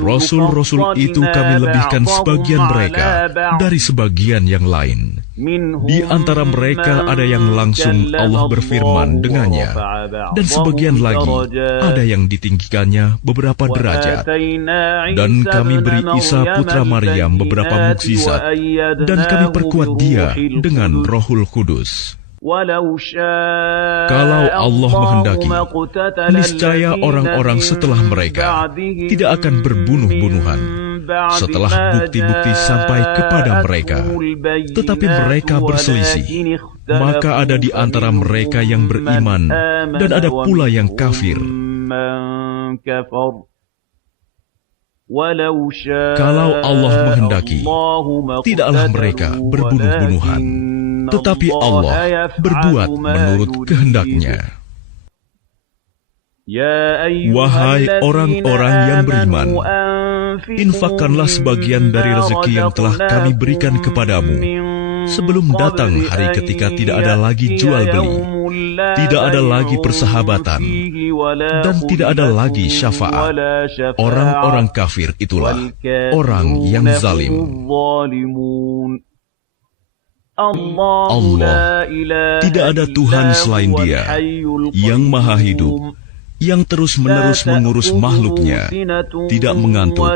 Rasul-rasul itu kami lebihkan sebagian mereka dari sebagian yang lain. Di antara mereka ada yang langsung Allah berfirman dengannya, dan sebagian lagi ada yang ditinggikannya beberapa derajat. Dan kami beri Isa putra Maryam beberapa mukjizat, dan kami perkuat dia dengan Rohul Kudus. Kalau Allah menghendaki, niscaya orang-orang setelah mereka tidak akan berbunuh-bunuhan setelah bukti-bukti sampai kepada mereka. Tetapi mereka berselisih, maka ada di antara mereka yang beriman dan ada pula yang kafir. Kalau Allah menghendaki, tidaklah mereka berbunuh-bunuhan, tetapi Allah berbuat menurut kehendaknya. Wahai orang-orang yang beriman, infakkanlah sebagian dari rezeki yang telah kami berikan kepadamu sebelum datang hari ketika tidak ada lagi jual beli, tidak ada lagi persahabatan, dan tidak ada lagi syafaat. Orang-orang kafir itulah orang yang zalim. Allah, tidak ada Tuhan selain Dia, yang maha hidup, yang terus-menerus mengurus makhluknya, tidak mengantuk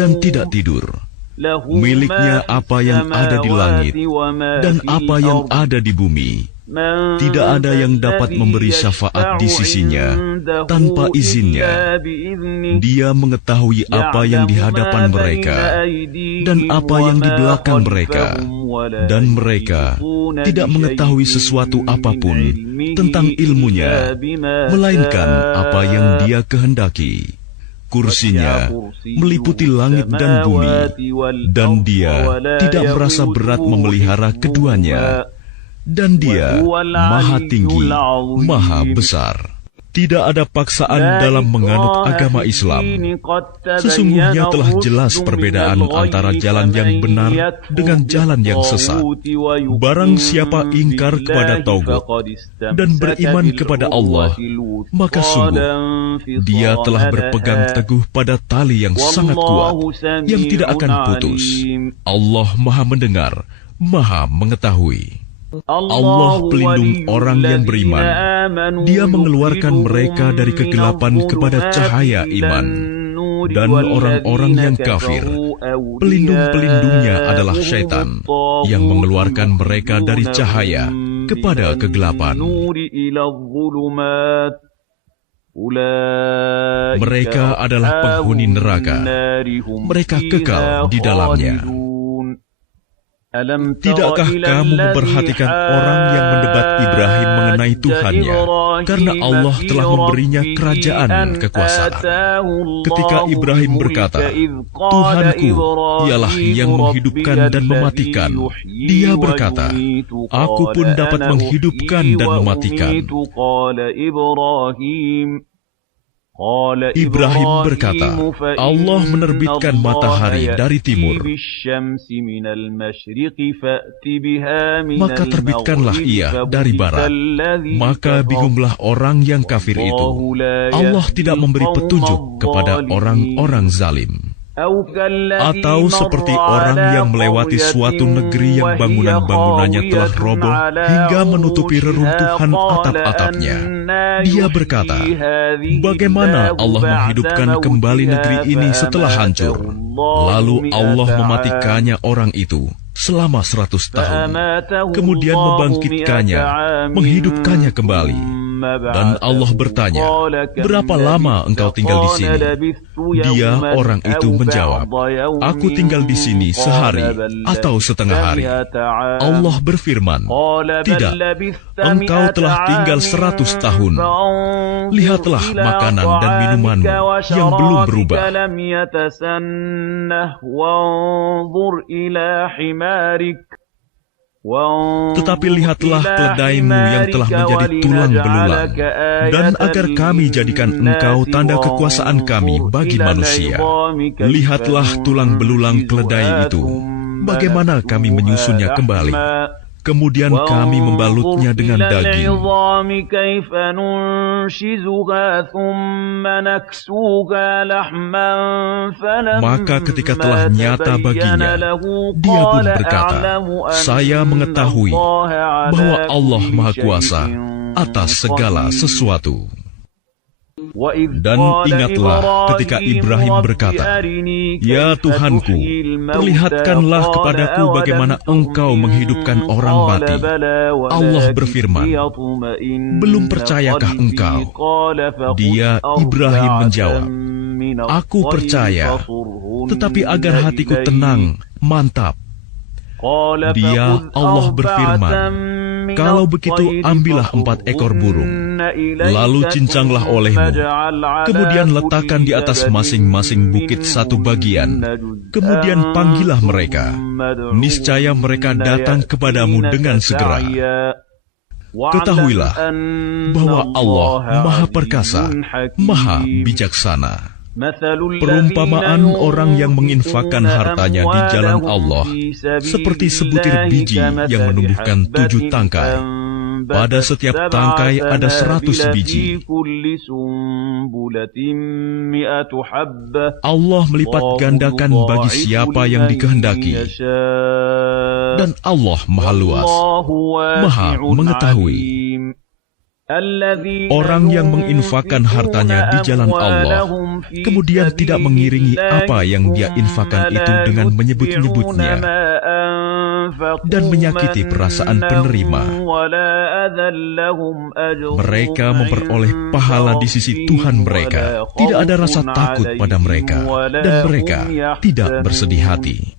dan tidak tidur. Miliknya apa yang ada di langit dan apa yang ada di bumi. Tidak ada yang dapat memberi syafaat di sisinya tanpa izinnya. Dia mengetahui apa yang di hadapan mereka dan apa yang di belakang mereka, dan mereka tidak mengetahui sesuatu apapun tentang ilmunya, melainkan apa yang Dia kehendaki. Kursinya meliputi langit dan bumi, dan Dia tidak merasa berat memelihara keduanya. Dan Dia maha tinggi, maha besar. Tidak ada paksaan dalam menganut agama Islam. Sesungguhnya telah jelas perbedaan antara jalan yang benar dengan jalan yang sesat. Barang siapa ingkar kepada Taugut dan beriman kepada Allah, maka sungguh dia telah berpegang teguh pada tali yang sangat kuat, yang tidak akan putus. Allah maha mendengar, maha mengetahui. Allah pelindung orang yang beriman. Dia mengeluarkan mereka dari kegelapan kepada cahaya iman. Dan orang-orang yang kafir, pelindung-pelindungnya adalah syaitan, yang mengeluarkan mereka dari cahaya kepada kegelapan. Mereka adalah penghuni neraka. Mereka kekal di dalamnya. Tidakkah kamu memperhatikan orang yang mendebat Ibrahim mengenai Tuhannya, karena Allah telah memberinya kerajaan kekuasaan? Ketika Ibrahim berkata, Tuhanku ialah yang menghidupkan dan mematikan, dia berkata, aku pun dapat menghidupkan dan mematikan. Ibrahim berkata, Allah menerbitkan matahari dari timur, maka terbitkanlah ia dari barat. Maka bingunglah orang yang kafir itu. Allah tidak memberi petunjuk kepada orang-orang zalim. Atau seperti orang yang melewati suatu negeri yang bangunan-bangunannya telah roboh hingga menutupi reruntuhan atap-atapnya. Dia berkata, bagaimana Allah menghidupkan kembali negeri ini setelah hancur? Lalu Allah mematikannya orang itu selama 100 tahun, kemudian membangkitkannya, menghidupkannya kembali. Dan Allah bertanya, berapa lama engkau tinggal di sini? Dia, orang itu, menjawab, aku tinggal di sini sehari atau setengah hari. Allah berfirman, tidak, engkau telah tinggal 100 tahun. Lihatlah makanan dan minumanmu yang belum berubah. Tetapi lihatlah keledaimu yang telah menjadi tulang belulang, dan agar kami jadikan engkau tanda kekuasaan kami bagi manusia. Lihatlah tulang belulang keledai itu, bagaimana kami menyusunnya kembali. Kemudian kami membalutnya dengan daging. Maka ketika telah nyata baginya, dia pun berkata, "Saya mengetahui bahwa Allah Maha Kuasa atas segala sesuatu." Dan ingatlah ketika Ibrahim berkata, "Ya Tuhanku, perlihatkanlah kepadaku bagaimana Engkau menghidupkan orang mati." Allah berfirman, "Belum percayakah engkau?" Dia, Ibrahim, menjawab, "Aku percaya, tetapi agar hatiku tenang, mantap." Dia, Allah berfirman, "Kalau begitu ambillah 4 ekor burung, lalu cincanglah olehmu, kemudian letakkan di atas masing-masing bukit satu bagian, kemudian panggillah mereka, niscaya mereka datang kepadamu dengan segera. Ketahuilah bahwa Allah Maha Perkasa, Maha Bijaksana." Perumpamaan orang yang menginfakkan hartanya di jalan Allah seperti sebutir biji yang menumbuhkan 7 tangkai. Pada setiap tangkai ada 100 biji. Allah melipat gandakan bagi siapa yang dikehendaki. Dan Allah Maha Luas, Maha Mengetahui. Orang yang menginfakkan hartanya di jalan Allah, kemudian tidak mengiringi apa yang dia infakkan itu dengan menyebut-nyebutnya, dan menyakiti perasaan penerima, mereka memperoleh pahala di sisi Tuhan mereka. Tidak ada rasa takut pada mereka, dan mereka tidak bersedih hati.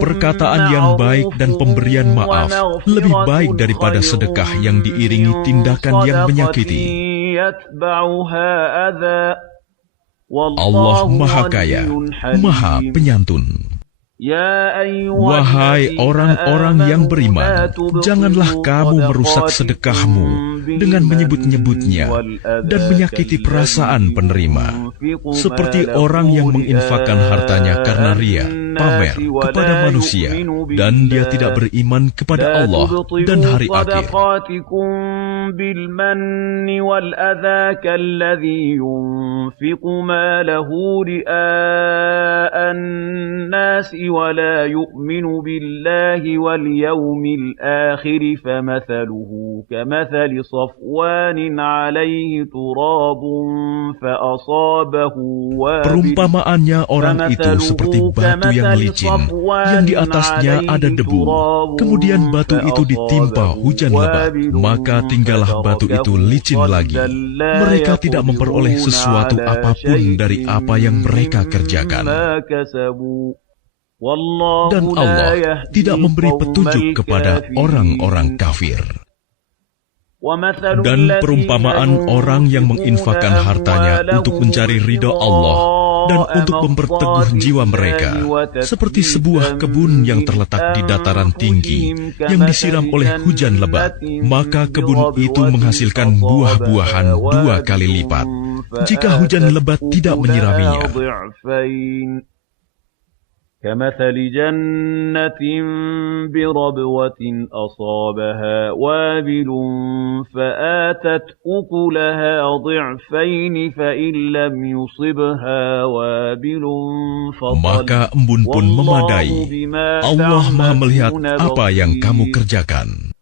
Perkataan yang baik dan pemberian maaf lebih baik daripada sedekah yang diiringi tindakan yang menyakiti. Allah Maha Kaya, Maha Penyantun. Wahai orang-orang yang beriman, janganlah kamu merusak sedekahmu dengan menyebut-nyebutnya dan menyakiti perasaan penerima, seperti orang yang menginfakkan hartanya karena ria, pamer kepada manusia, dan dia tidak beriman kepada Allah dan hari akhir. ولا يؤمن بالله واليوم الآخر فمثله كمثل صفوان عليه تراب فأصابه وابل. Perumpamaannya orang itu seperti batu yang licin, yang di atasnya ada debu. Kemudian batu itu ditimpa hujan lebat, maka tinggallah batu itu licin lagi. Mereka tidak memperoleh sesuatu apapun dari apa yang mereka kerjakan. Dan Allah tidak memberi petunjuk kepada orang-orang kafir. Dan perumpamaan orang yang menginfakkan hartanya untuk mencari ridha Allah dan untuk memperteguh jiwa mereka, seperti sebuah kebun yang terletak di dataran tinggi, yang disiram oleh hujan lebat, maka kebun itu menghasilkan buah-buahan 2 kali lipat, jika hujan lebat tidak menyiraminya. كمثل جنة بربوة أصابها وابل فآتت أكلها ضعفين فإن لم يصبها وابل maka embun pun memadai. Allah Maha melihat apa yang kamu kerjakan.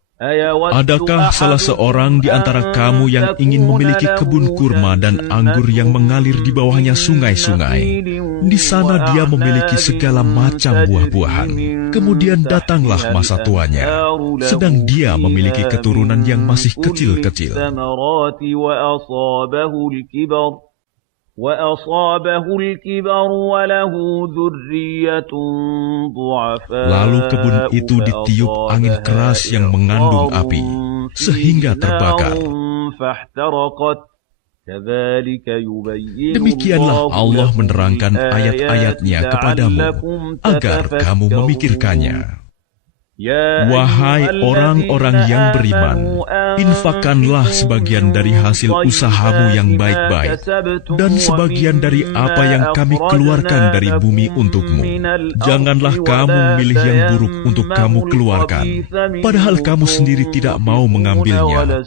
Adakah salah seorang di antara kamu yang ingin memiliki kebun kurma dan anggur yang mengalir di bawahnya sungai-sungai? Di sana dia memiliki segala macam buah-buahan. Kemudian datanglah masa tuanya, sedang dia memiliki keturunan yang masih kecil-kecil. Lalu kebun itu ditiup angin keras yang mengandung api, sehingga terbakar. Demikianlah Allah menerangkan ayat-ayatnya kepadamu, agar kamu memikirkannya. Wahai orang-orang yang beriman, infakkanlah sebagian dari hasil usahamu yang baik-baik dan sebagian dari apa yang kami keluarkan dari bumi untukmu. Janganlah kamu memilih yang buruk untuk kamu keluarkan, padahal kamu sendiri tidak mau mengambilnya.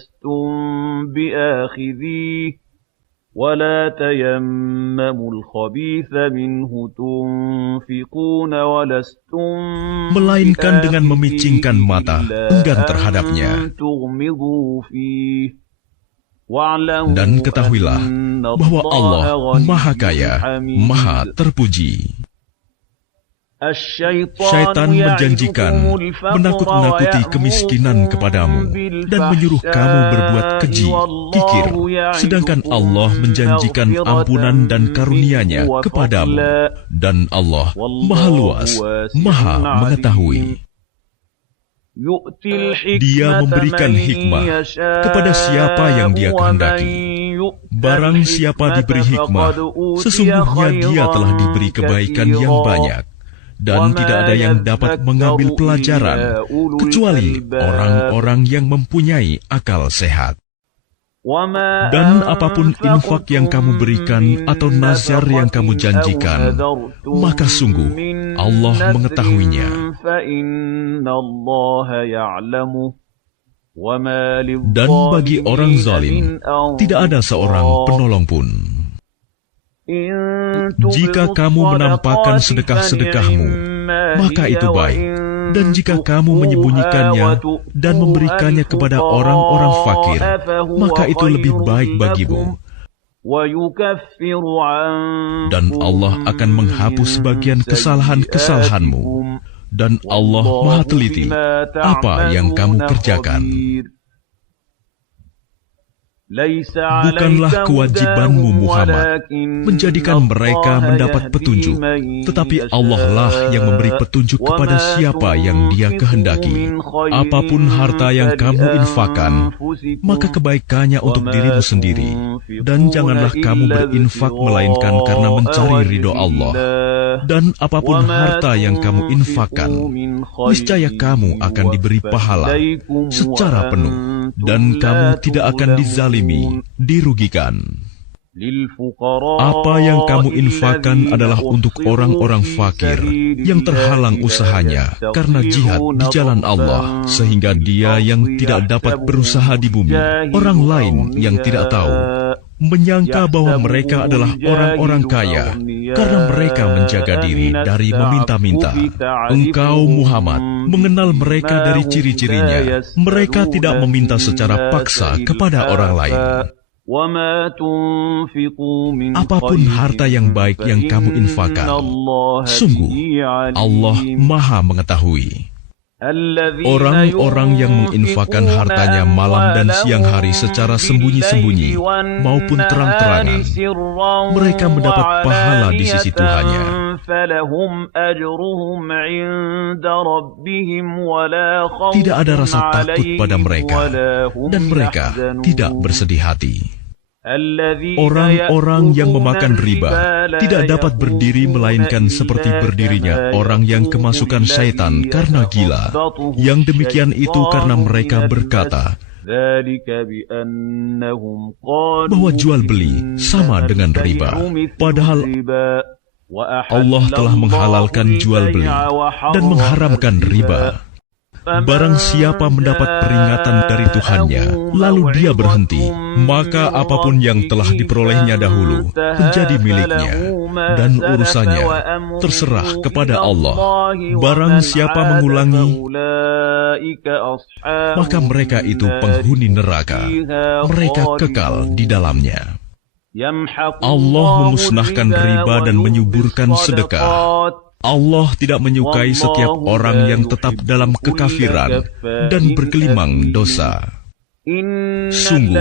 ولا تيمموا الخبيث منه تنفقون ولستم melainkan dengan memicingkan mata enggan terhadapnya. Dan ketahuilah bahwa Allah Maha Kaya, Maha Terpuji. Syaitan menjanjikan menakut-nakuti kemiskinan kepadamu dan menyuruh kamu berbuat keji, kikir, sedangkan Allah menjanjikan ampunan dan karunia-Nya kepadamu, dan Allah Maha Luas, Maha Mengetahui. Dia memberikan hikmah kepada siapa yang Dia kehendaki. Barang siapa diberi hikmah, sesungguhnya dia telah diberi kebaikan yang banyak. Dan tidak ada yang dapat mengambil pelajaran kecuali orang-orang yang mempunyai akal sehat. Dan apapun infak yang kamu berikan atau nazar yang kamu janjikan, maka sungguh Allah mengetahuinya. Dan bagi orang zalim tidak ada seorang penolong pun. Jika kamu menampakkan sedekah-sedekahmu, maka itu baik. Dan jika kamu menyembunyikannya dan memberikannya kepada orang-orang fakir, maka itu lebih baik bagimu. Dan Allah akan menghapus sebagian kesalahan-kesalahanmu. Dan Allah Maha teliti apa yang kamu kerjakan. Bukanlah kewajibanmu Muhammad menjadikan mereka mendapat petunjuk, tetapi Allah lah yang memberi petunjuk kepada siapa yang Dia kehendaki. Apapun harta yang kamu infakkan, maka kebaikannya untuk dirimu sendiri. Dan janganlah kamu berinfak melainkan karena mencari ridho Allah. Dan apapun harta yang kamu infakkan, niscaya kamu akan diberi pahala secara penuh. Dan kamu tidak akan dizalimi, dirugikan. Apa yang kamu infakkan adalah untuk orang-orang fakir yang terhalang usahanya karena jihad di jalan Allah, sehingga dia yang tidak dapat berusaha di bumi, orang lain yang tidak tahu, menyangka bahwa mereka adalah orang-orang kaya karena mereka menjaga diri dari meminta-minta. Engkau Muhammad mengenal mereka dari ciri-cirinya. Mereka tidak meminta secara paksa kepada orang lain. Apapun harta yang baik yang kamu infakkan, sungguh Allah Maha Mengetahui. Orang-orang yang menginfakkan hartanya malam dan siang hari secara sembunyi-sembunyi maupun terang-terangan, mereka mendapat pahala di sisi Tuhannya. Tidak ada rasa takut pada mereka, dan mereka tidak bersedih hati. Orang-orang yang memakan riba tidak dapat berdiri melainkan seperti berdirinya orang yang kemasukan syaitan karena gila. Yang demikian itu karena mereka berkata bahwa jual beli sama dengan riba, padahal Allah telah menghalalkan jual beli dan mengharamkan riba. Barang siapa mendapat peringatan dari Tuhannya, lalu dia berhenti, maka apapun yang telah diperolehnya dahulu menjadi miliknya, dan urusannya terserah kepada Allah. Barang siapa mengulangi, maka mereka itu penghuni neraka, mereka kekal di dalamnya. Allah memusnahkan riba dan menyuburkan sedekah. Allah tidak menyukai setiap orang yang tetap dalam kekafiran dan bergelimang dosa. Sungguh,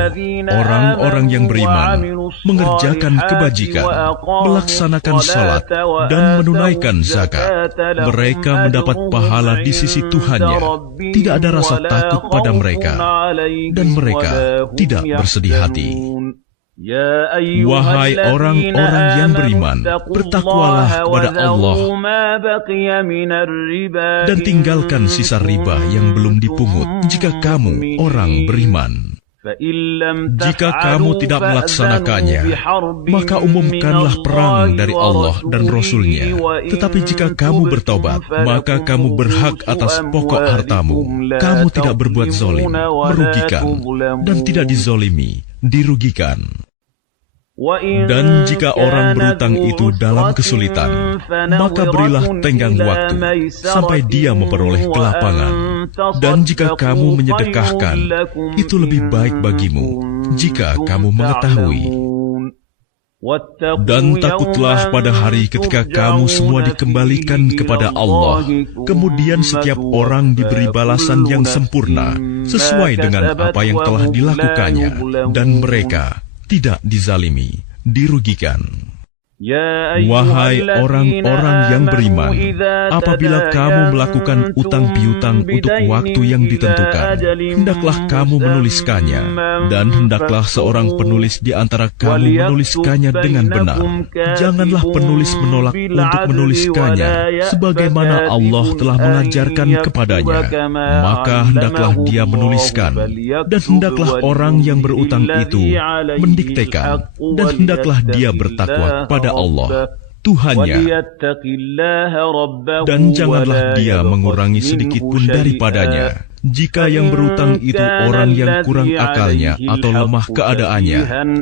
orang-orang yang beriman mengerjakan kebajikan, melaksanakan salat, dan menunaikan zakat. Mereka mendapat pahala di sisi Tuhannya. Tidak ada rasa takut pada mereka, dan mereka tidak bersedih hati. Wahai orang-orang yang beriman, bertakwalah kepada Allah dan tinggalkan sisa riba yang belum dipungut jika kamu orang beriman. Jika kamu tidak melaksanakannya, maka umumkanlah perang dari Allah dan Rasul-Nya. Tetapi jika kamu bertobat, maka kamu berhak atas pokok hartamu. Kamu tidak berbuat zalim, merugikan, dan tidak dizolimi, dirugikan. Dan jika orang berutang itu dalam kesulitan, maka berilah tenggang waktu sampai dia memperoleh kelapangan. Dan jika kamu menyedekahkan, itu lebih baik bagimu jika kamu mengetahui. Dan takutlah pada hari ketika kamu semua dikembalikan kepada Allah. Kemudian setiap orang diberi balasan yang sempurna sesuai dengan apa yang telah dilakukannya, dan mereka tidak dizalimi, dirugikan. Wahai orang-orang yang beriman, apabila kamu melakukan utang piutang untuk waktu yang ditentukan, hendaklah kamu menuliskannya, dan hendaklah seorang penulis di antara kamu menuliskannya dengan benar. Janganlah penulis menolak untuk menuliskannya, sebagaimana Allah telah mengajarkan kepadanya. Maka hendaklah dia menuliskan, dan hendaklah orang yang berutang itu mendiktekan, dan hendaklah dia bertakwa kepada Allah, Tuhannya, dan janganlah dia mengurangi sedikit pun daripadanya. Jika yang berutang itu orang yang kurang akalnya atau lemah keadaannya,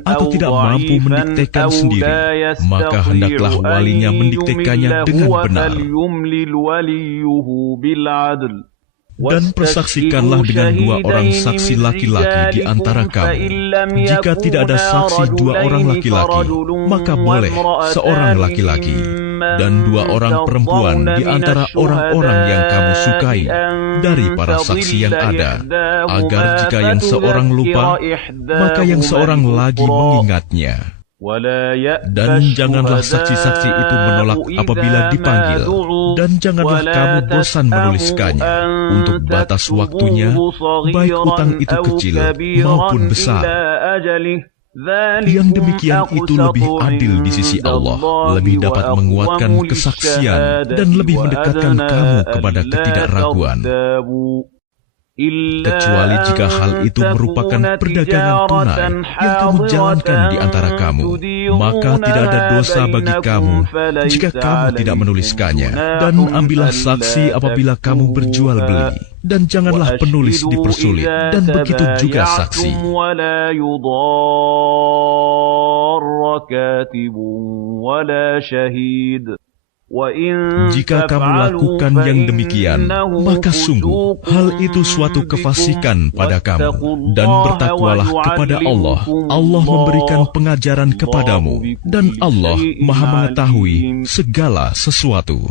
atau tidak mampu mendiktekan sendiri, maka hendaklah walinya mendiktekannya dengan benar. Dan persaksikanlah dengan 2 orang saksi laki-laki di antara kamu. Jika tidak ada saksi 2 orang laki-laki, maka boleh seorang laki-laki dan 2 orang perempuan di antara orang-orang yang kamu sukai dari para saksi yang ada, agar jika yang seorang lupa, maka yang seorang lagi mengingatnya. Dan janganlah saksi-saksi itu menolak apabila dipanggil, dan janganlah kamu bosan menuliskannya untuk batas waktunya, baik utang itu kecil maupun besar. Yang demikian itu lebih adil di sisi Allah, lebih dapat menguatkan kesaksian, dan lebih mendekatkan kamu kepada ketidakraguan. Kecuali jika hal itu merupakan perdagangan tunai yang kamu jalankan di antara kamu, maka tidak ada dosa bagi kamu jika kamu tidak menuliskannya. Dan ambillah saksi apabila kamu berjual beli, dan janganlah penulis dipersulit, dan begitu juga saksi. Jika kamu lakukan yang demikian, maka sungguh hal itu suatu kefasikan pada kamu. Dan bertakwalah kepada Allah. Allah memberikan pengajaran kepadamu, dan Allah Maha mengetahui segala sesuatu.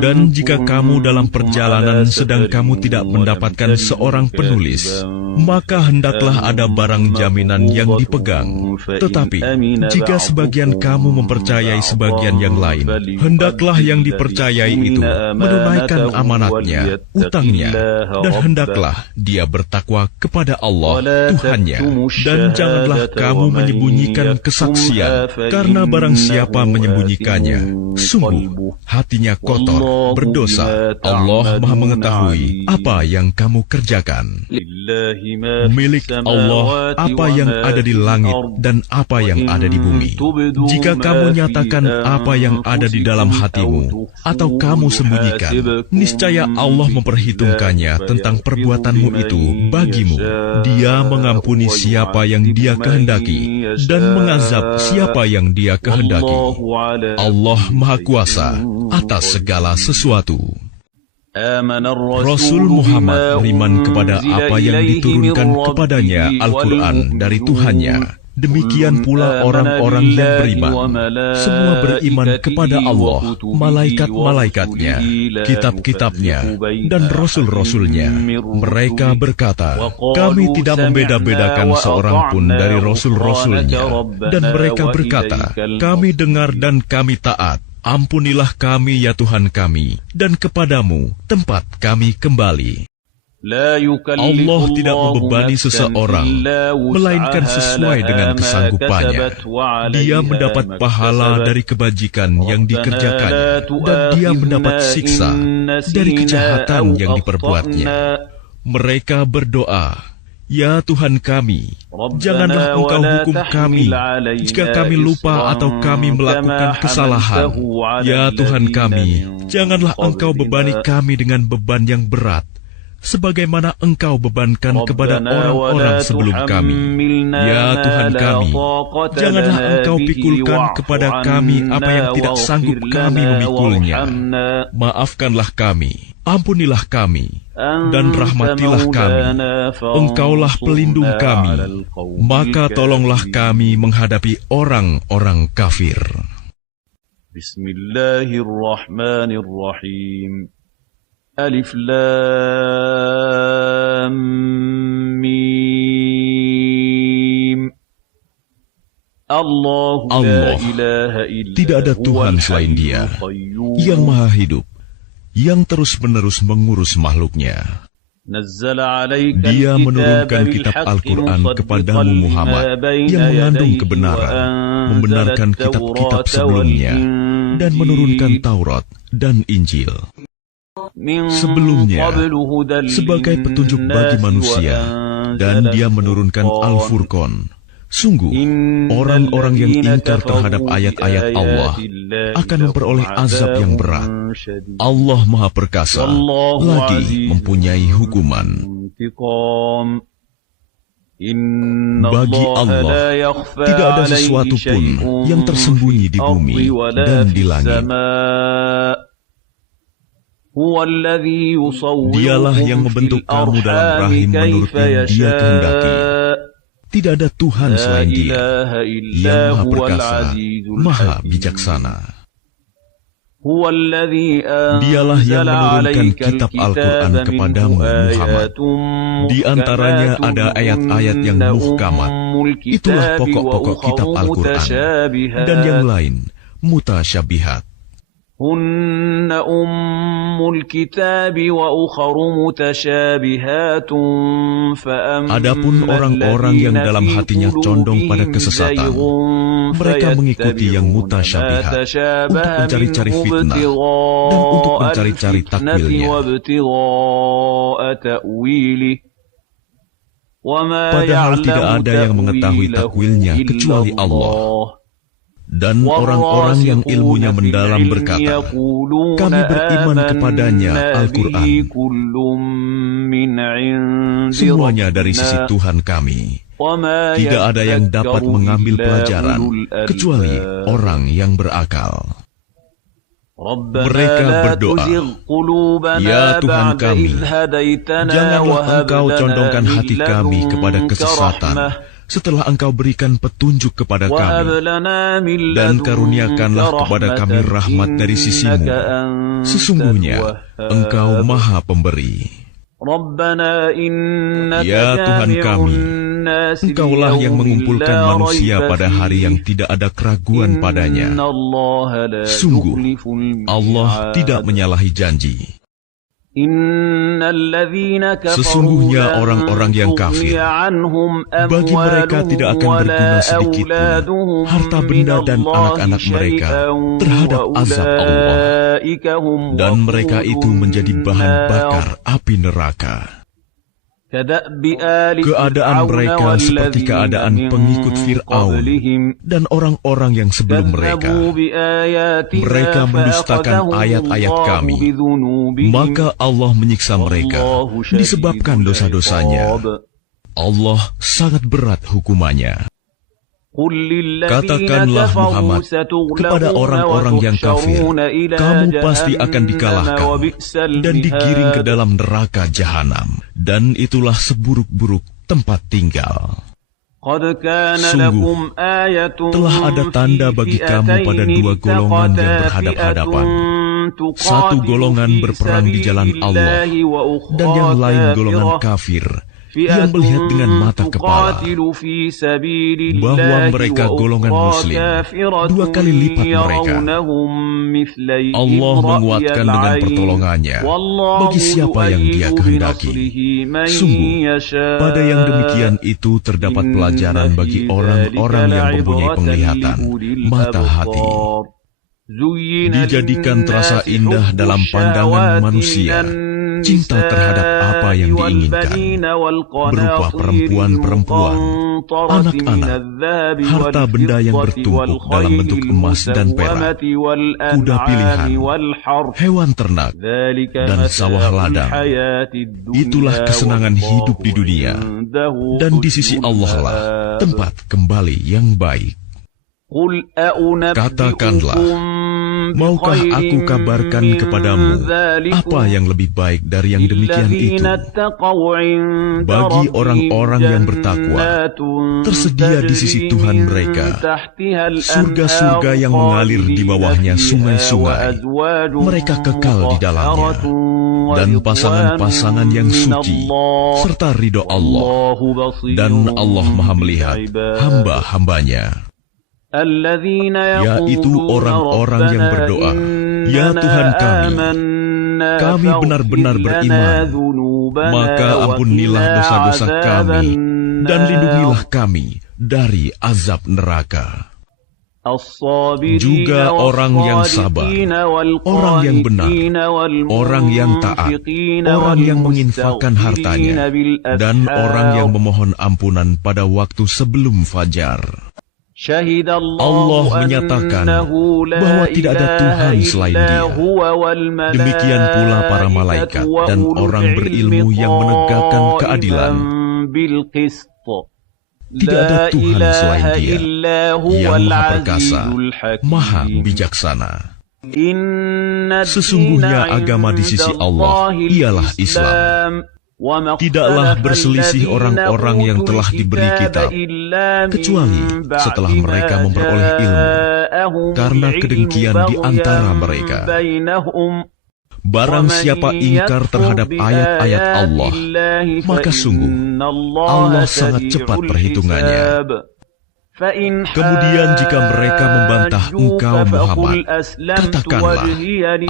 Dan jika kamu dalam perjalanan sedang kamu tidak mendapatkan seorang penulis, maka hendaklah ada barang jaminan yang dipegang. Tetapi jika sebagian kamu mempercayai sebagian yang lain, hendaklah yang dipercayai itu menunaikan amanatnya, utangnya, dan hendaklah dia bertakwa kepada Allah, Tuhannya. Dan janganlah kamu menyembunyikan kesaksian, karena barang siapa menyembunyikannya, sungguh hatinya kotor, berdosa. Allah Maha mengetahui apa yang kamu kerjakan. Milik Allah apa yang ada di langit dan apa yang ada di bumi. Jika kamu nyatakan apa yang ada di dalam hatimu, atau kamu sembunyikan, niscaya Allah memperhitungkannya tentang perbuatanmu itu bagimu. Dia mengampuni siapa yang Dia kehendaki, dan mengazab siapa yang Dia kehendaki. Allah Maha Kuasa atas segala sesuatu. Rasul Muhammad beriman kepada apa yang diturunkan kepadanya Al-Quran dari Tuhannya. Demikian pula orang-orang yang beriman. Semua beriman kepada Allah, malaikat-malaikatnya, kitab-kitabnya, dan rasul-rasulnya. Mereka berkata, kami tidak membeda-bedakan seorang pun dari rasul-rasulnya. Dan mereka berkata, kami dengar dan kami taat. Ampunilah kami ya Tuhan kami, dan kepadamu tempat kami kembali. Allah tidak membebani seseorang, melainkan sesuai dengan kesanggupannya. Dia mendapat pahala dari kebajikan yang dikerjakannya, dan dia mendapat siksa dari kejahatan yang diperbuatnya. Mereka berdoa, "Ya Tuhan kami, janganlah Engkau hukum kami jika kami lupa atau kami melakukan kesalahan. Ya Tuhan kami, janganlah Engkau bebani kami dengan beban yang berat, sebagaimana Engkau bebankan kepada orang-orang sebelum kami. Ya Tuhan kami, janganlah Engkau pikulkan kepada kami apa yang tidak sanggup kami memikulnya. Maafkanlah kami, ampunilah kami, dan rahmatilah kami. Engkaulah pelindung kami, maka tolonglah kami menghadapi orang-orang kafir." Bismillahirrahmanirrahim. Alif Lam Mim. Allah, tidak ada Tuhan selain Dia, yang Maha Hidup, yang terus-menerus mengurus makhluknya. Dia menurunkan kitab Al-Quran kepadamu Muhammad, yang mengandung kebenaran, membenarkan kitab-kitab sebelumnya, dan menurunkan Taurat dan Injil sebelumnya sebagai petunjuk bagi manusia, dan Dia menurunkan Al-Furqan. Sungguh, orang-orang yang ingkar terhadap ayat-ayat Allah akan memperoleh azab yang berat. Allah Maha Perkasa, lagi mempunyai hukuman. Bagi Allah, tidak ada sesuatu pun yang tersembunyi di bumi dan di langit. Dialah yang membentuk kamu dalam rahim menurut yang Dia kehendaki. Tidak ada Tuhan selain Dia, yang Maha Perkasa, Maha Bijaksana. Dialah yang menurunkan kitab Al-Quran kepadamu Muhammad. Di antaranya ada ayat-ayat yang muhkamat. Itulah pokok-pokok kitab Al-Quran. Dan yang lain, mutasyabihat. هن أم الكتاب وأخر متشابهات فأما Adapun orang-orang yang dalam hatinya condong pada kesesatan, mereka mengikuti yang mutasyabihat untuk mencari-cari fitnah dan untuk mencari-cari takwilnya. Padahal tidak ada yang mengetahui takwilnya kecuali Allah. Dan orang-orang yang ilmunya mendalam berkata, "Kami beriman kepadanya Al-Quran. Semuanya dari sisi Tuhan kami. Tidak ada yang dapat mengambil pelajaran kecuali orang yang berakal." Mereka berdoa, "Ya Tuhan kami, janganlah Engkau condongkan hati kami kepada kesesatan setelah Engkau berikan petunjuk kepada kami, dan karuniakanlah kepada kami rahmat dari sisi-Mu. Sesungguhnya Engkau Maha Pemberi." Ya Tuhan kami, Engkaulah yang mengumpulkan manusia pada hari yang tidak ada keraguan padanya. Sungguh, Allah tidak menyalahi janji. Sesungguhnya orang-orang yang kafir, bagi mereka tidak akan berguna sedikit pun harta benda dan anak-anak mereka terhadap azab Allah, dan mereka itu menjadi bahan bakar api neraka. Keadaan mereka seperti keadaan pengikut Fir'aun dan orang-orang yang sebelum mereka. Mereka mendustakan ayat-ayat kami, maka Allah menyiksa mereka disebabkan dosa-dosanya. Allah sangat berat hukumannya. Katakanlah Muhammad kepada orang-orang yang kafir, kamu pasti akan dikalahkan dan digiring ke dalam neraka jahanam, dan itulah seburuk-buruk tempat tinggal. Sungguh, telah ada tanda bagi kamu pada dua golongan yang berhadap-hadapan. Satu golongan berperang di jalan Allah, dan yang lain golongan kafir yang melihat dengan mata kepala bahwa mereka golongan muslim 2 kali lipat mereka. Allah menguatkan dengan pertolongannya bagi siapa yang Dia kehendaki. Sungguh, pada yang demikian itu terdapat pelajaran bagi orang-orang yang mempunyai penglihatan, mata hati. Dijadikan terasa indah dalam pandangan manusia cinta terhadap apa yang diinginkan, berupa perempuan-perempuan, anak-anak, harta benda yang bertumpuk dalam bentuk emas dan perak, kuda pilihan, hewan ternak, dan sawah ladang. Itulah kesenangan hidup di dunia, dan di sisi Allah lah tempat kembali yang baik. Katakanlah, maukah aku kabarkan kepadamu apa yang lebih baik dari yang demikian itu? Bagi orang-orang yang bertakwa, tersedia di sisi Tuhan mereka surga-surga yang mengalir di bawahnya sungai-sungai. Mereka kekal di dalamnya, dan pasangan-pasangan yang suci serta ridho Allah, dan Allah Maha melihat hamba-hambanya. Yaitu orang-orang yang berdoa, "Ya Tuhan kami benar-benar beriman, maka ampunilah dosa-dosa kami dan lindungilah kami dari azab neraka." Juga orang yang sabar, orang yang benar, orang yang taat, orang yang menginfakkan hartanya, dan orang yang memohon ampunan pada waktu sebelum fajar. Allah menyatakan bahwa tidak ada Tuhan selain Dia. Demikian pula para malaikat dan orang berilmu yang menegakkan keadilan. Tidak ada Tuhan selain Dia, yang Maha Perkasa, Maha Bijaksana. Sesungguhnya agama di sisi Allah ialah Islam. Tidaklah berselisih orang-orang yang telah diberi kitab, kecuali setelah mereka memperoleh ilmu, karena kedengkian di antara mereka. Barang siapa ingkar terhadap ayat-ayat Allah, maka sungguh Allah sangat cepat perhitungannya. Kemudian jika mereka membantah engkau Muhammad, katakanlah,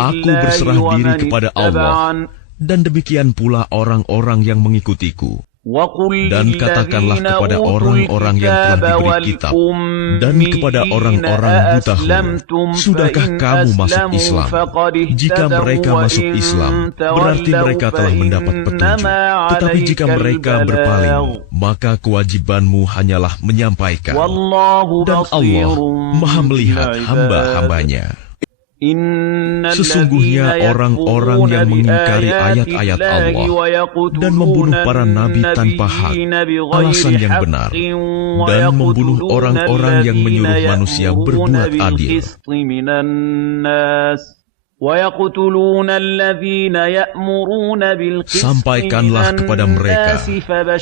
aku berserah diri kepada Allah, dan demikian pula orang-orang yang mengikutiku. Dan katakanlah kepada orang-orang yang telah diberi kitab dan kepada orang-orang mutakhir, sudahkah kamu masuk Islam? Jika mereka masuk Islam, berarti mereka telah mendapat petunjuk. Tetapi jika mereka berpaling, maka kewajibanmu hanyalah menyampaikan. Dan Allah Maha melihat hamba-hambanya. Sesungguhnya orang-orang yang mengingkari ayat-ayat Allah dan membunuh para nabi tanpa hak, alasan yang benar, dan membunuh orang-orang yang menyuruh manusia berbuat adil, sampaikanlah kepada mereka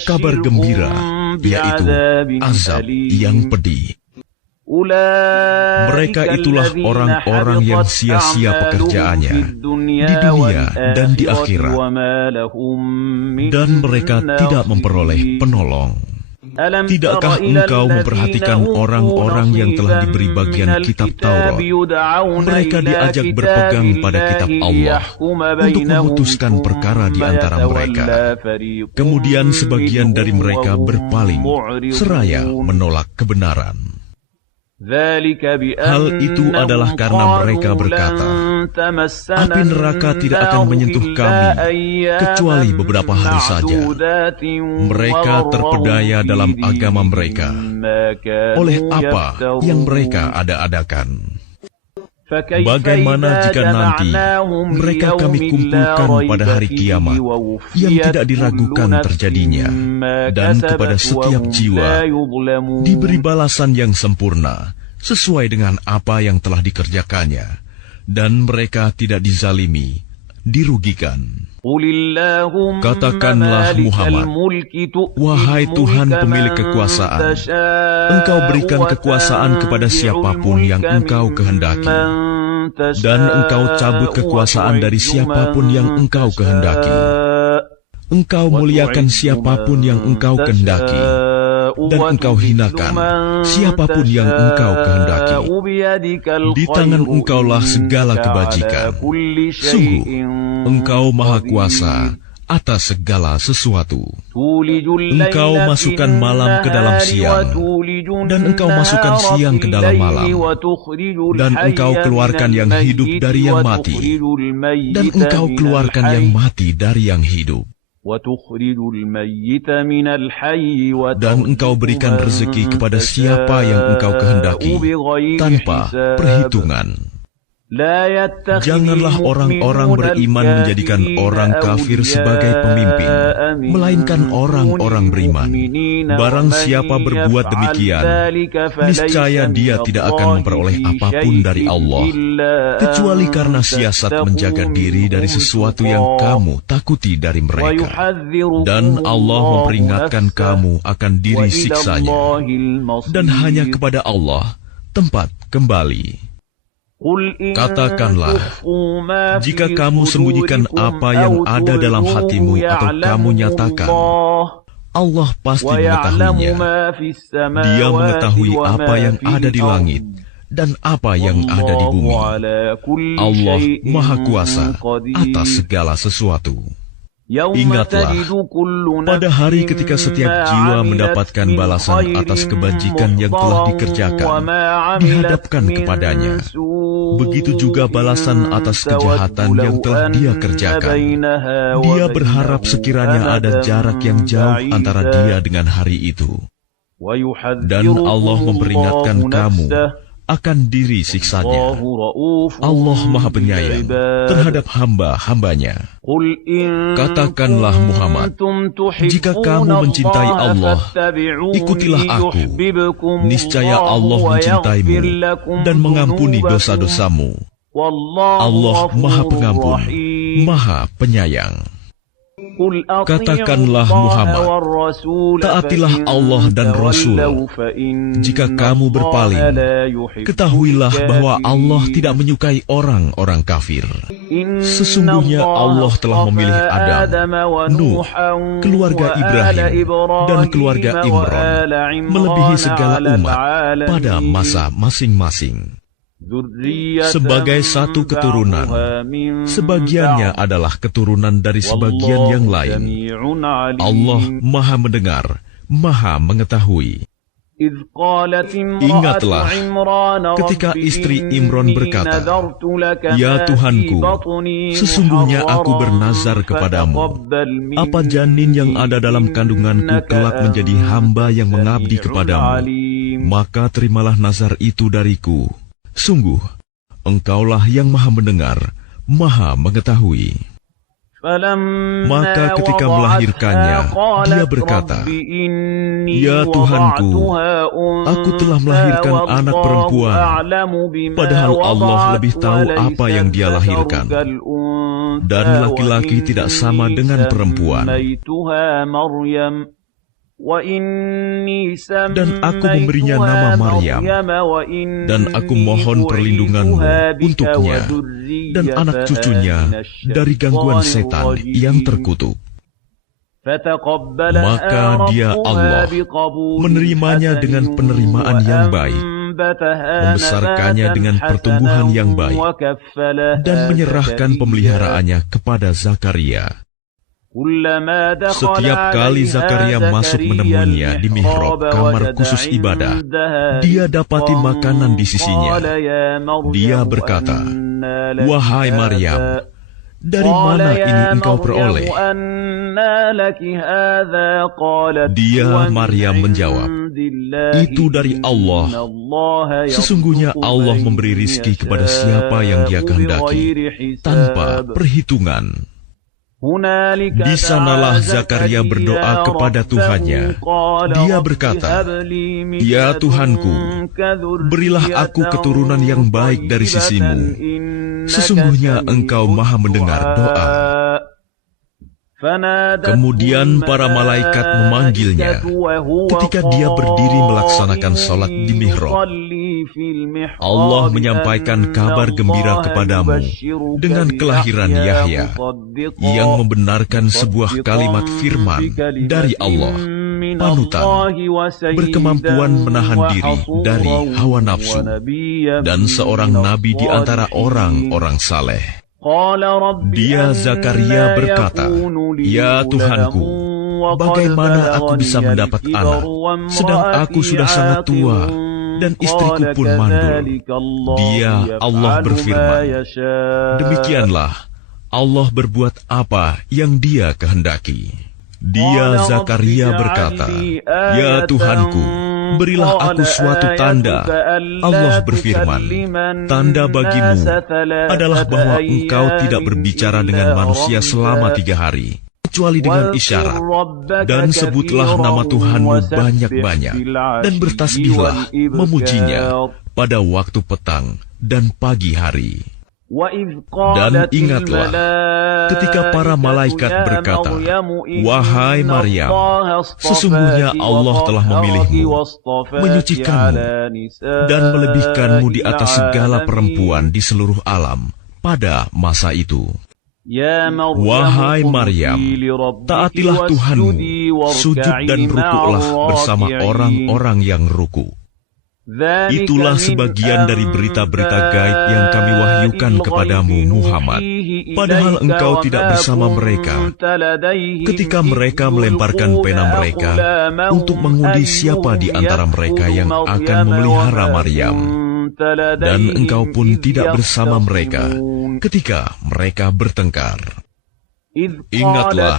kabar gembira, yaitu azab yang pedih. Mereka itulah orang-orang yang sia-sia pekerjaannya di dunia dan di akhirat, dan mereka tidak memperoleh penolong. Tidakkah engkau memperhatikan orang-orang yang telah diberi bagian kitab Taurat? Mereka diajak berpegang pada kitab Allah untuk memutuskan perkara di antara mereka. Kemudian sebagian dari mereka berpaling, seraya menolak kebenaran. Hal itu adalah karena mereka berkata, api neraka tidak akan menyentuh kami kecuali beberapa hari saja. Mereka terpedaya dalam agama mereka oleh apa yang mereka ada-adakan. Bagaimana jika nanti mereka kami kumpulkan pada hari kiamat yang tidak diragukan terjadinya, dan kepada setiap jiwa diberi balasan yang sempurna sesuai dengan apa yang telah dikerjakannya, dan mereka tidak dizalimi, dirugikan. Katakanlah Muhammad, wahai Tuhan pemilik kekuasaan, Engkau berikan kekuasaan kepada siapapun yang Engkau kehendaki, dan Engkau cabut kekuasaan dari siapapun yang Engkau kehendaki. Engkau muliakan siapapun yang engkau kehendaki, dan engkau hinakan siapapun yang engkau kehendaki. Di tangan engkaulah segala kebajikan. Sungguh, engkau maha kuasa atas segala sesuatu. Engkau masukkan malam ke dalam siang, dan engkau masukkan siang ke dalam malam, dan engkau keluarkan yang hidup dari yang mati, dan engkau keluarkan yang mati dari yang hidup. Dan engkau berikan rezeki kepada siapa yang engkau kehendaki, tanpa perhitungan. Janganlah orang-orang beriman menjadikan orang kafir sebagai pemimpin, melainkan orang-orang beriman. Barang siapa berbuat demikian, niscaya dia tidak akan memperoleh apapun dari Allah, kecuali karena siasat menjaga diri dari sesuatu yang kamu takuti dari mereka. Dan Allah memperingatkan kamu akan diri siksanya, dan hanya kepada Allah tempat kembali. Katakanlah, jika kamu sembunyikan apa yang ada dalam hatimu atau kamu nyatakan, Allah pasti mengetahuinya. Dia mengetahui apa yang ada di langit dan apa yang ada di bumi. Allah Maha Kuasa atas segala sesuatu. Ingatlah, pada hari ketika setiap jiwa mendapatkan balasan atas kebajikan yang telah dikerjakan, dihadapkan kepadanya. Begitu juga balasan atas kejahatan yang telah dia kerjakan. Dia berharap sekiranya ada jarak yang jauh antara dia dengan hari itu. Dan Allah memperingatkan kamu akan diri siksanya. Allah Maha Penyayang terhadap hamba-hambanya. Katakanlah Muhammad, jika kamu mencintai Allah, ikutilah aku. Niscaya Allah mencintaimu dan mengampuni dosa-dosamu. Allah Maha Pengampun, Maha Penyayang. Katakanlah Muhammad, taatilah Allah dan Rasul. Jika kamu berpaling, ketahuilah bahwa Allah tidak menyukai orang-orang kafir. Sesungguhnya Allah telah memilih Adam, Nuh, keluarga Ibrahim, dan keluarga Imran, melebihi segala umat pada masa masing-masing. Sebagai satu keturunan, sebagiannya adalah keturunan dari sebagian yang lain. Allah Maha Mendengar, Maha Mengetahui. Ingatlah ketika istri Imran berkata, "Ya Tuhanku, sesungguhnya aku bernazar kepadamu, apa janin yang ada dalam kandunganku kelak menjadi hamba yang mengabdi kepadamu, maka terimalah nazar itu dariku. Sungguh, Engkaulah yang Maha Mendengar, Maha Mengetahui." Maka ketika melahirkannya, dia berkata, "Ya Tuhanku, aku telah melahirkan anak perempuan, padahal Allah lebih tahu apa yang dia lahirkan. Dan laki-laki tidak sama dengan perempuan. Dan aku memberinya nama Maryam, dan aku mohon perlindunganmu untuknya dan anak cucunya dari gangguan setan yang terkutuk." Maka dia Allah menerimanya dengan penerimaan yang baik, membesarkannya dengan pertumbuhan yang baik, dan menyerahkan pemeliharaannya kepada Zakaria. Setiap kali Zakaria masuk menemuinya di mihrab kamar khusus ibadah, dia dapati makanan di sisinya. Dia berkata, "Wahai Maryam, dari mana ini engkau peroleh?" Dia, Maryam, menjawab, "Itu dari Allah. Sesungguhnya Allah memberi rizki kepada siapa yang Dia kehendaki, tanpa perhitungan." Di sanalah Zakaria berdoa kepada Tuhannya. Dia berkata, "Ya Tuhanku, berilah aku keturunan yang baik dari sisimu. Sesungguhnya Engkau Maha Mendengar doa." Kemudian para malaikat memanggilnya ketika dia berdiri melaksanakan salat di mihrab. Allah menyampaikan kabar gembira kepadamu dengan kelahiran Yahya yang membenarkan sebuah kalimat firman dari Allah, panutan, berkemampuan menahan diri dari hawa nafsu, dan seorang nabi di antara orang-orang saleh. Dia Zakaria berkata, "Ya Tuhanku, bagaimana aku bisa mendapat anak, sedang aku sudah sangat tua, dan istriku pun mandul?" Dia, Allah berfirman, "Demikianlah Allah berbuat apa yang Dia kehendaki." Dia Zakaria berkata, "Ya Tuhanku, berilah aku suatu tanda." Allah berfirman, "Tanda bagimu adalah bahwa engkau tidak berbicara dengan manusia selama 3 hari, kecuali dengan isyarat. Dan sebutlah nama Tuhanmu banyak-banyak, dan bertasbihlah memujinya pada waktu petang dan pagi hari." Dan ingatlah ketika para malaikat berkata, "Wahai Maryam, sesungguhnya Allah telah memilihmu, menyucikanmu, dan melebihkanmu di atas segala perempuan di seluruh alam pada masa itu. Wahai Maryam, taatilah Tuhanmu, sujud dan rukuklah bersama orang-orang yang ruku." Itulah sebagian dari berita-berita gaib yang kami wahyukan kepadamu, Muhammad, padahal engkau tidak bersama mereka ketika mereka melemparkan pena mereka untuk mengundi siapa di antara mereka yang akan memelihara Maryam. Dan engkau pun tidak bersama mereka ketika mereka bertengkar. Ingatlah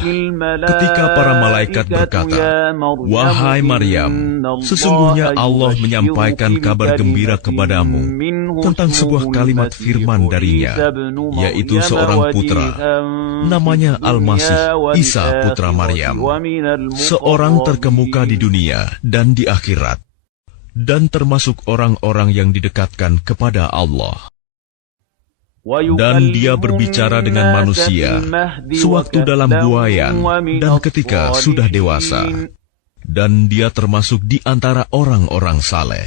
ketika para malaikat berkata, "Wahai Maryam, sesungguhnya Allah menyampaikan kabar gembira kepadamu tentang sebuah kalimat firman darinya, yaitu seorang putra, namanya Al-Masih, Isa putra Maryam, seorang terkemuka di dunia dan di akhirat, dan termasuk orang-orang yang didekatkan kepada Allah. Dan dia berbicara dengan manusia sewaktu dalam buayan dan ketika sudah dewasa. Dan dia termasuk di antara orang-orang saleh."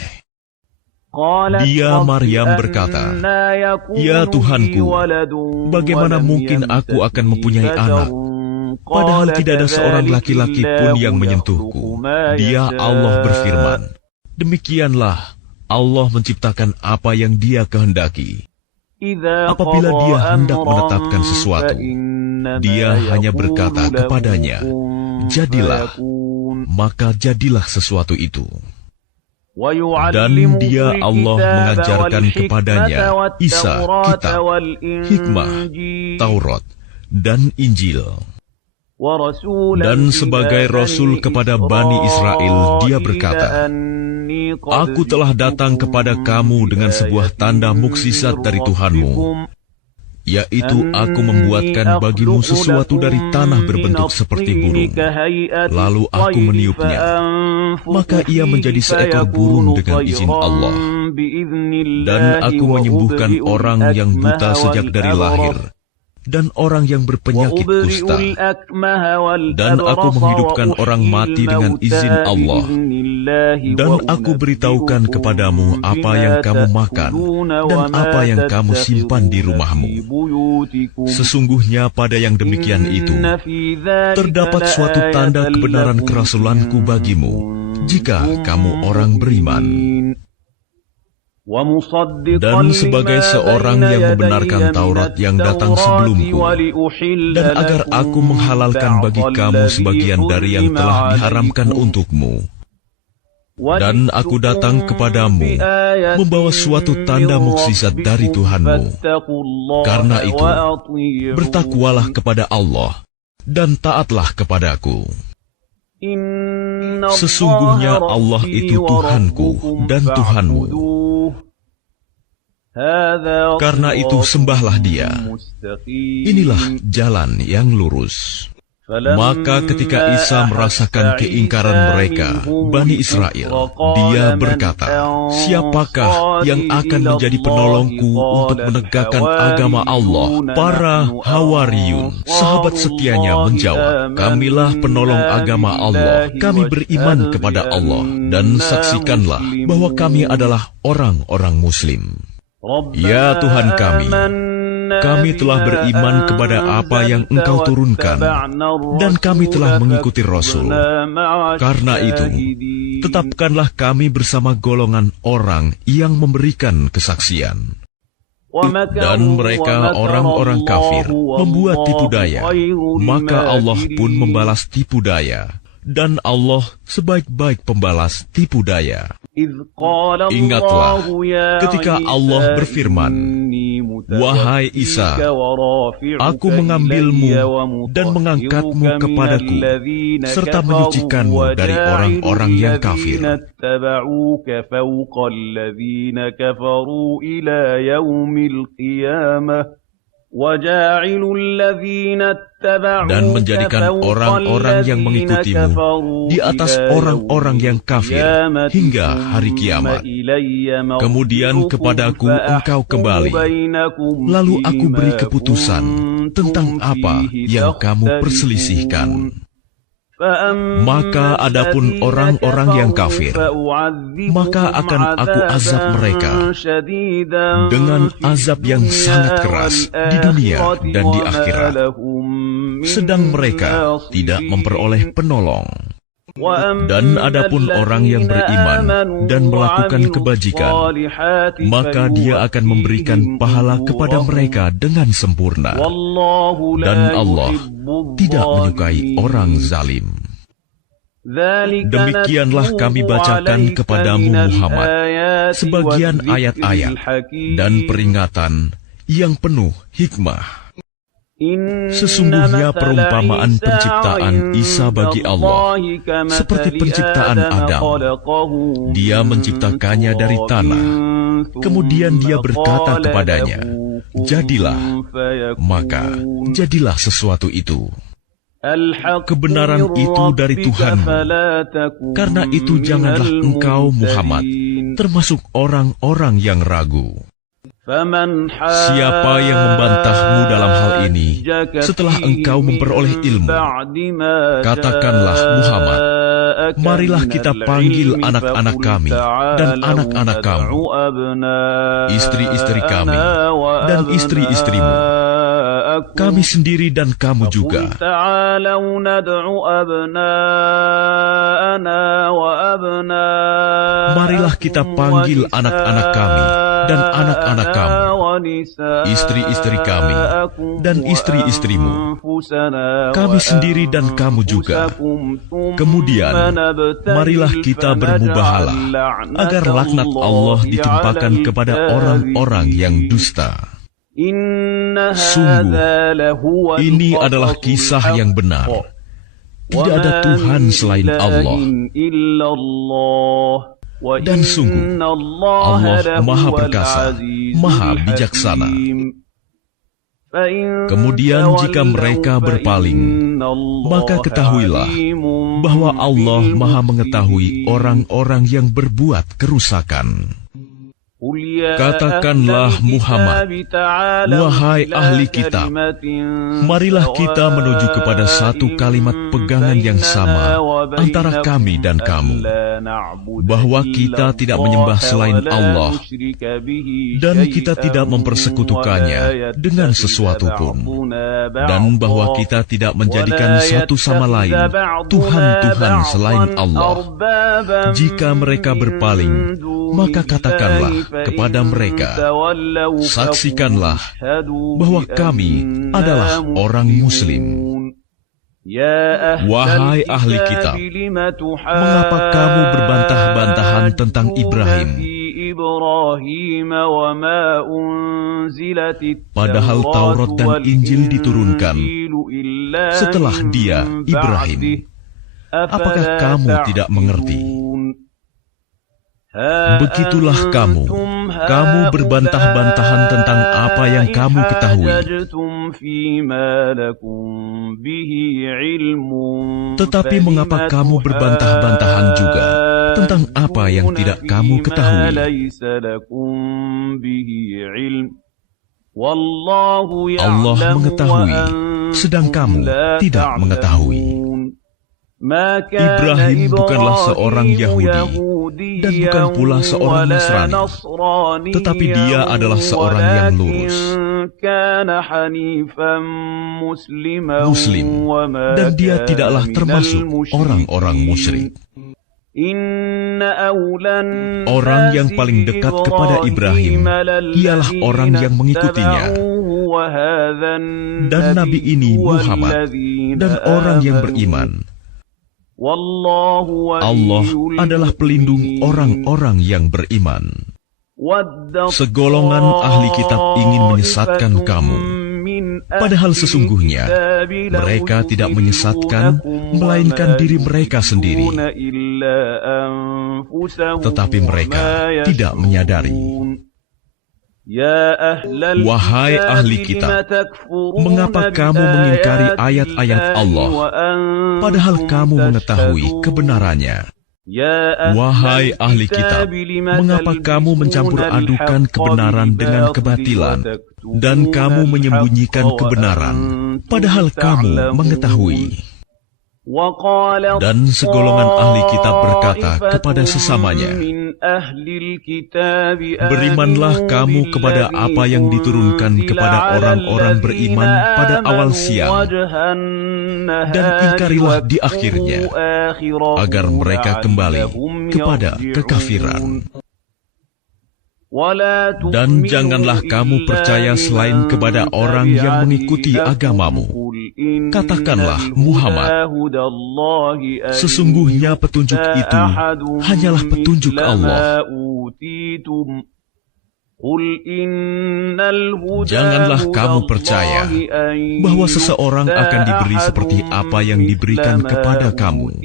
Dia Maryam berkata, "Ya Tuhanku, bagaimana mungkin aku akan mempunyai anak, padahal tidak ada seorang laki-laki pun yang menyentuhku?" Dia Allah berfirman, "Demikianlah Allah menciptakan apa yang Dia kehendaki. Apabila Dia hendak menetapkan sesuatu, Dia hanya berkata kepadanya, 'Jadilah,' maka jadilah sesuatu itu." Dan Dia Allah mengajarkan kepadanya Isa kitab, hikmah, Taurat, dan Injil. Dan sebagai Rasul kepada Bani Israel, Dia berkata, "Aku telah datang kepada kamu dengan sebuah tanda mukjizat dari Tuhanmu, yaitu aku membuatkan bagimu sesuatu dari tanah berbentuk seperti burung. Lalu aku meniupnya, maka ia menjadi seekor burung dengan izin Allah. Dan aku menyembuhkan orang yang buta sejak dari lahir, dan orang yang berpenyakit kusta. Dan aku menghidupkan orang mati dengan izin Allah. Dan aku beritahukan kepadamu apa yang kamu makan dan apa yang kamu simpan di rumahmu. Sesungguhnya pada yang demikian itu terdapat suatu tanda kebenaran kerasulanku bagimu, jika kamu orang beriman." Dan sebagai seorang yang membenarkan Taurat yang datang sebelumku, dan agar aku menghalalkan bagi kamu sebagian dari yang telah diharamkan untukmu. Dan aku datang kepadamu membawa suatu tanda mukjizat dari Tuhanmu. Karena itu, bertakwalah kepada Allah dan taatlah kepadaku. Sesungguhnya Allah itu Tuhanku dan Tuhanmu. Karena itu sembahlah Dia. Inilah jalan yang lurus. Maka ketika Isa merasakan keingkaran mereka, Bani Israel, dia berkata, "Siapakah yang akan menjadi penolongku untuk menegakkan agama Allah?" Para Hawariyun, sahabat setianya, menjawab, "Kamilah penolong agama Allah. Kami beriman kepada Allah, dan saksikanlah bahwa kami adalah orang-orang Muslim." Ya Tuhan kami telah beriman kepada apa yang Engkau turunkan, dan kami telah mengikuti Rasul. Karena itu, tetapkanlah kami bersama golongan orang yang memberikan kesaksian. Dan mereka orang-orang kafir membuat tipu daya, maka Allah pun membalas tipu daya. Dan Allah sebaik-baik pembalas tipu daya. Ingatlah ketika Allah berfirman, "Wahai Isa, aku mengambilmu dan mengangkatmu kepadaku, serta menyucikanmu dari orang-orang yang kafir." Dan menjadikan orang-orang yang mengikutimu di atas orang-orang yang kafir hingga hari kiamat. Kemudian kepadaku engkau kembali, lalu aku beri keputusan tentang apa yang kamu perselisihkan. Maka adapun orang-orang yang kafir, maka akan aku azab mereka dengan azab yang sangat keras di dunia dan di akhirat, sedang mereka tidak memperoleh penolong. Dan adapun orang yang beriman dan melakukan kebajikan, maka dia akan memberikan pahala kepada mereka dengan sempurna. Dan Allah tidak menyukai orang zalim. Demikianlah kami bacakan kepadamu Muhammad sebagian ayat-ayat dan peringatan yang penuh hikmah. Sesungguhnya perumpamaan penciptaan Isa bagi Allah seperti penciptaan Adam. Dia menciptakannya dari tanah, kemudian dia berkata kepadanya, "Jadilah," maka jadilah sesuatu itu. Kebenaran itu dari Tuhan. Karena itu janganlah engkau Muhammad termasuk orang-orang yang ragu. Siapa yang membantahmu dalam hal ini setelah engkau memperoleh ilmu, katakanlah Muhammad, marilah kita panggil anak-anak kami dan anak-anak kamu, istri-istri kami dan istri-istrimu, kami sendiri dan kamu juga. Marilah kita panggil anak-anak kami dan anak-anak kamu, istri-istri kami dan istri-istrimu, kami sendiri dan kamu juga. Kemudian, marilah kita bermubahalah agar laknat Allah ditimpakan kepada orang-orang yang dusta. Sungguh, ini adalah kisah yang benar. Tidak ada Tuhan selain Allah. Dan sungguh, Allah Maha Perkasa, Maha Bijaksana. Kemudian jika mereka berpaling, maka ketahuilah bahwa Allah Maha mengetahui orang-orang yang berbuat kerusakan. Katakanlah Muhammad, wahai ahli kitab, marilah kita menuju kepada satu kalimat pegangan yang sama antara kami dan kamu, bahwa kita tidak menyembah selain Allah, dan kita tidak mempersekutukannya dengan sesuatu pun, dan bahwa kita tidak menjadikan satu sama lain Tuhan-Tuhan selain Allah. Jika mereka berpaling, maka katakanlah kepada mereka, saksikanlah bahwa kami adalah orang Muslim. Wahai ahli kitab, mengapa kamu berbantah-bantahan tentang Ibrahim? Padahal Taurat dan Injil diturunkan setelah dia, Ibrahim. Apakah kamu tidak mengerti? Begitulah kamu berbantah-bantahan tentang apa yang kamu ketahui. Tetapi mengapa kamu berbantah-bantahan juga tentang apa yang tidak kamu ketahui? Allah mengetahui, sedang kamu tidak mengetahui. Ibrahim bukanlah seorang Yahudi dan bukan pula seorang Nasrani, tetapi dia adalah seorang yang lurus, Muslim, dan dia tidaklah termasuk orang-orang musyrik. Orang yang paling dekat kepada Ibrahim ialah orang yang mengikutinya, dan Nabi ini Muhammad, dan orang yang beriman. Allah adalah pelindung orang-orang yang beriman. Segolongan ahli kitab ingin menyesatkan kamu, padahal sesungguhnya mereka tidak menyesatkan, melainkan diri mereka sendiri. Tetapi mereka tidak menyadari. Wahai ahli kitab, mengapa kamu mengingkari ayat-ayat Allah, padahal kamu mengetahui kebenarannya? Wahai ahli kitab, mengapa kamu mencampur adukan kebenaran dengan kebatilan, dan kamu menyembunyikan kebenaran, padahal kamu mengetahui? Dan segolongan ahli kitab berkata kepada sesamanya, berimanlah kamu kepada apa yang diturunkan kepada orang-orang beriman pada awal siang, dan ingkarilah di akhirnya, agar mereka kembali kepada kekafiran. Dan janganlah kamu percaya selain kepada orang yang mengikuti agamamu. Katakanlah, Muhammad, sesungguhnya petunjuk itu hanyalah petunjuk Allah. Janganlah kamu percaya bahwa seseorang akan diberi seperti apa yang diberikan kepada kamu,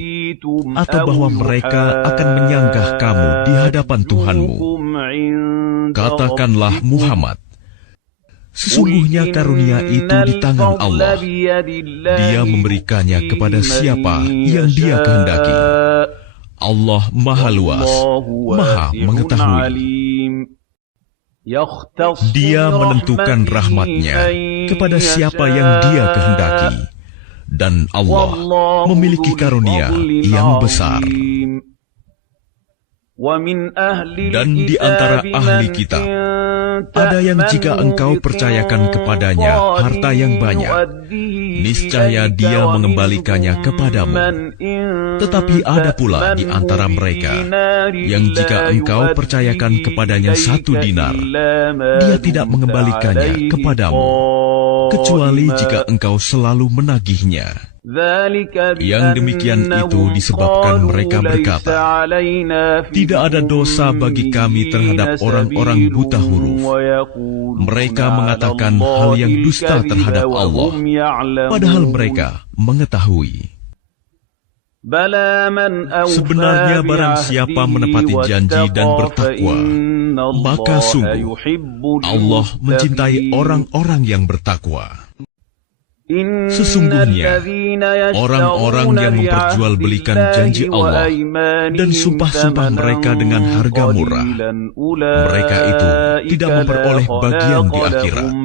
atau bahwa mereka akan menyanggah kamu di hadapan Tuhanmu. Katakanlah, Muhammad, sesungguhnya karunia itu di tangan Allah. Dia memberikannya kepada siapa yang Dia kehendaki. Allah Maha Luas, Maha Mengetahui. Dia menentukan rahmat-Nya kepada siapa yang Dia kehendaki, dan Allah memiliki karunia yang besar. Dan di antara ahli kitab, ada yang jika engkau percayakan kepadanya harta yang banyak, niscaya dia mengembalikannya kepadamu. Tetapi ada pula di antara mereka yang jika engkau percayakan kepadanya 1 dinar, dia tidak mengembalikannya kepadamu, kecuali jika engkau selalu menagihnya. Yang demikian itu disebabkan mereka berkata, tidak ada dosa bagi kami terhadap orang-orang buta huruf. Mereka mengatakan hal yang dusta terhadap Allah, padahal mereka mengetahui. Sebenarnya barang siapa menepati janji dan bertakwa, maka sungguh Allah mencintai orang-orang yang bertakwa. Sesungguhnya orang-orang yang memperjualbelikan janji Allah dan sumpah-sumpah mereka dengan harga murah, mereka itu tidak memperoleh bagian di akhirat.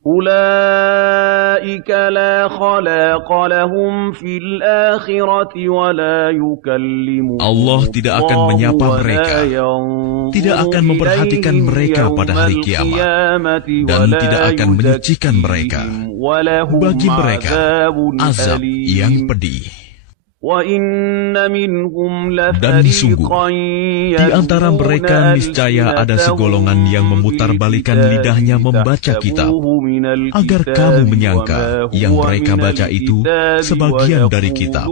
أولئك لا خلاق لهم في الآخرة ولا يكلمهم Allah tidak akan menyapa mereka, tidak akan memperhatikan mereka pada hari kiamat, dan tidak akan menyucikan mereka. Bagi mereka azab yang pedih. Dan sungguh, di antara mereka niscaya ada segolongan yang memutarbalikkan lidahnya membaca kitab, agar kamu menyangka yang mereka baca itu sebagian dari kitab.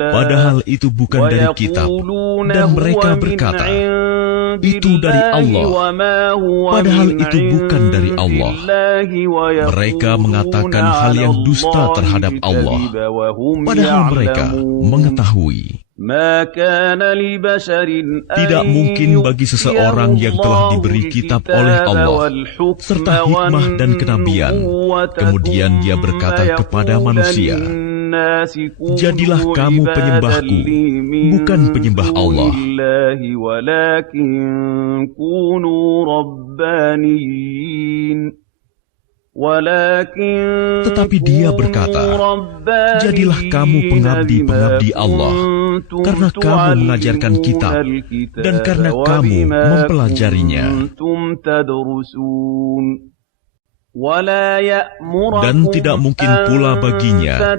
Padahal itu bukan dari kitab, dan mereka berkata, itu dari Allah, padahal itu bukan dari Allah. Mereka mengatakan hal yang dusta terhadap Allah, padahal mereka mengetahui. Tidak mungkin bagi seseorang yang telah diberi kitab oleh Allah serta hikmah dan kenabian, kemudian dia berkata kepada manusia, "Jadilah kamu penyembahku, bukan penyembah Allah." Tetapi dia berkata, "Jadilah kamu pengabdi-pengabdi Allah, karena kamu mengajarkan kitab, dan karena kamu mempelajarinya." Dan tidak mungkin pula baginya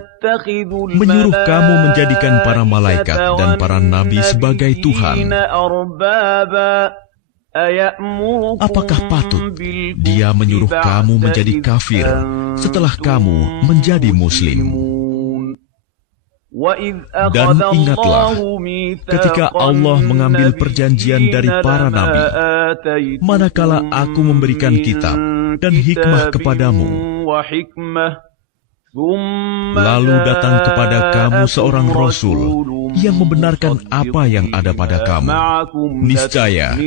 menyuruh kamu menjadikan para malaikat dan para nabi sebagai Tuhan. Apakah patut dia menyuruh kamu menjadi kafir setelah kamu menjadi Muslim? Dan ingatlah ketika Allah mengambil perjanjian dari para nabi, manakala aku memberikan kitab dan hikmah kepadamu, lalu datang kepada kamu seorang Rasul yang membenarkan apa yang ada pada kamu, niscaya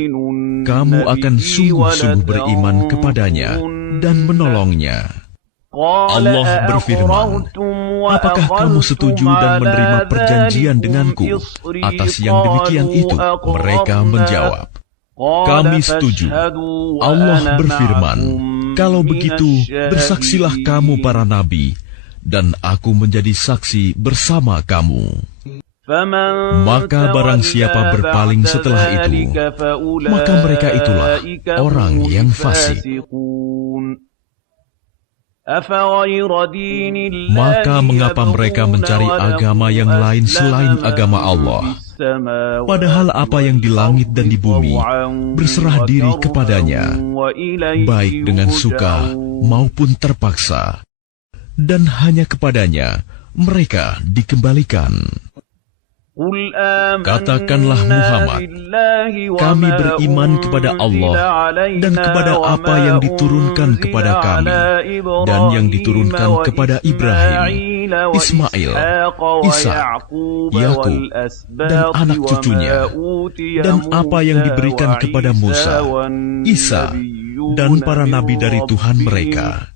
kamu akan sungguh-sungguh beriman kepadanya dan menolongnya. Allah berfirman, "Apakah kamu setuju dan menerima perjanjian denganku atas yang demikian itu?" Mereka menjawab, "Kami setuju." Allah berfirman, "Kalau begitu, bersaksilah kamu para nabi, dan aku menjadi saksi bersama kamu." Maka barang siapa berpaling setelah itu, maka mereka itulah orang yang fasik. Maka mengapa mereka mencari agama yang lain selain agama Allah, padahal apa yang di langit dan di bumi berserah diri kepadanya, baik dengan suka maupun terpaksa, dan hanya kepadanya mereka dikembalikan. Katakanlah Muhammad, kami beriman kepada Allah dan kepada apa yang diturunkan kepada kami dan yang diturunkan kepada Ibrahim, Ismail, Ishak, Yakub, dan anak cucunya, dan apa yang diberikan kepada Musa, Isa, dan para nabi dari Tuhan mereka.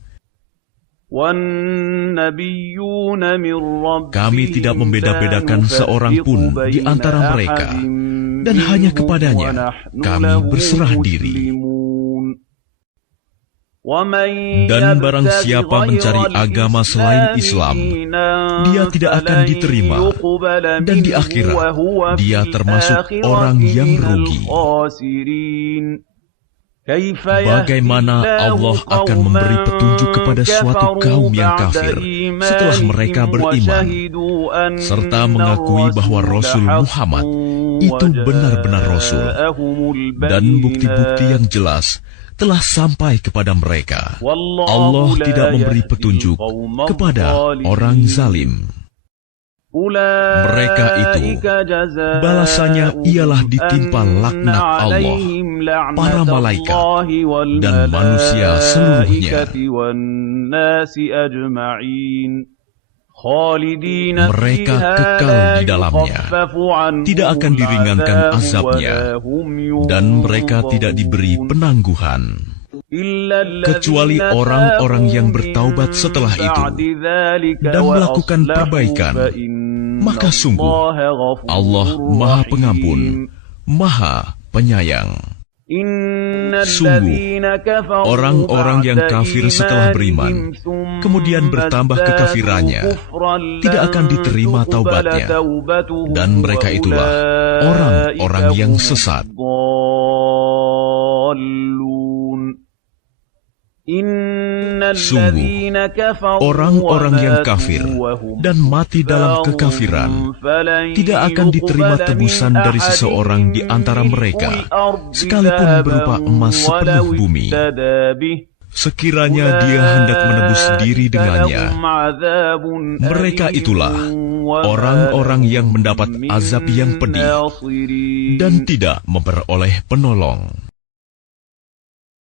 Kami tidak membeda-bedakan seorang pun di antara mereka, dan hanya kepadanya kami berserah diri. Dan barang siapa mencari agama selain Islam, dia tidak akan diterima, dan di akhirat dia termasuk orang yang rugi. Bagaimana Allah akan memberi petunjuk kepada suatu kaum yang kafir setelah mereka beriman, serta mengakui bahwa Rasul Muhammad itu benar-benar Rasul, dan bukti-bukti yang jelas telah sampai kepada mereka? Allah tidak memberi petunjuk kepada orang zalim. Mereka itu balasannya ialah ditimpa laknat Allah, para malaikat, dan manusia seluruhnya. Mereka kekal di dalamnya, tidak akan diringankan azabnya, dan mereka tidak diberi penangguhan, kecuali orang-orang yang bertaubat setelah itu dan melakukan perbaikan. Maka sungguh Allah Maha Pengampun, Maha Penyayang. Sungguh orang-orang yang kafir setelah beriman kemudian bertambah kekafirannya tidak akan diterima taubatnya, dan mereka itulah orang-orang yang sesat. Sungguh, orang-orang yang kafir dan mati dalam kekafiran tidak akan diterima tebusan dari seseorang di antara mereka, sekalipun berupa emas sepenuh bumi. Sekiranya dia hendak menebus diri dengannya, mereka itulah orang-orang yang mendapat azab yang pedih dan tidak memperoleh penolong.